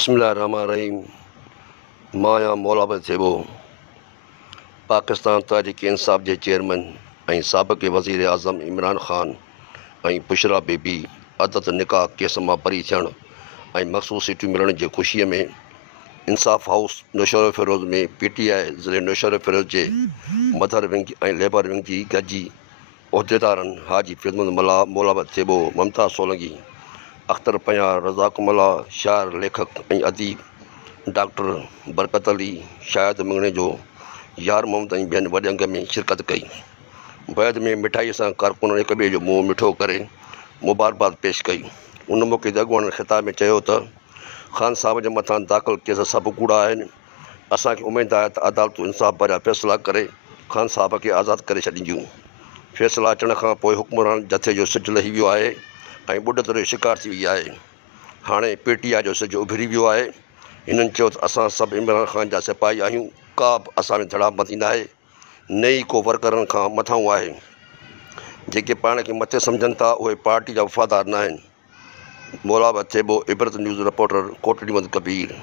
बिस्मिल्लाहिर्रहमानिर्रहीम। मां मौलाना सेबो पाकिस्तान तहरीक इंसाफ़ के चेयरमैन ऐं साबिक़ वज़ीर आज़म इमरान ख़ान ऐं बुशरा बीबी अदत निकाह केस मां बरी थियण ऐं मख़सूस सीटूं मिलण जी ख़ुशीअ में इंसाफ़ हाउस नौशहर फ़िरोज़ में PTI ज़िले नौशहर फ़िरोज़ जे मदर विंग ऐं लेबर विंग जी गॾिजी उहिदेदारनि हाजी ख़िदमत मल्ला मौलाना सेबो, ममता सोलंकी, अख्तर पंजाह, रज़ाक मल्ला, शाइर लेखक ऐं अदीब डॉक्टर बरकत अली, शाहिद मंगणे जो यार मोहम्मद ऐं ॿियनि वॾे अंग में शिरकत कई। बैद में मिठाईअ सां कारकुननि हिक ॿिए जो मुंहुं मिठो करे मुबारकबाद पेश कई। उन मौक़े ते अॻुवाणनि ख़िताब में चयो त ख़ान साहब जे मथां दाख़िल केस सभु कूड़ा आहिनि। असांखे उमेदु आहे त अदालतूं इंसाफ़ भरिया फ़ैसिला करे ख़ान साहब खे आज़ादु करे छॾींदियूं। फ़ैसिला अचण खां पोइ हुक्मरान जथे जो सिजु लही वियो आहे ऐं ॿुॾत जो शिकार थी वई आहे। हाणे PTI जो सिजु उभिरी वियो आहे। हिननि चयो त असां सभु इमरान ख़ान जा सिपाही आहियूं, का बि असां में धड़ामती न आहे। नई को वर्करनि खां मथां आहे। जेके पाण खे मथे सम्झनि था उहे पार्टी जा वफ़ादार न आहिनि। मौलाना सेबो, इबरत न्यूज़ रिपोर्टर, कोटड़ी मद कबीर।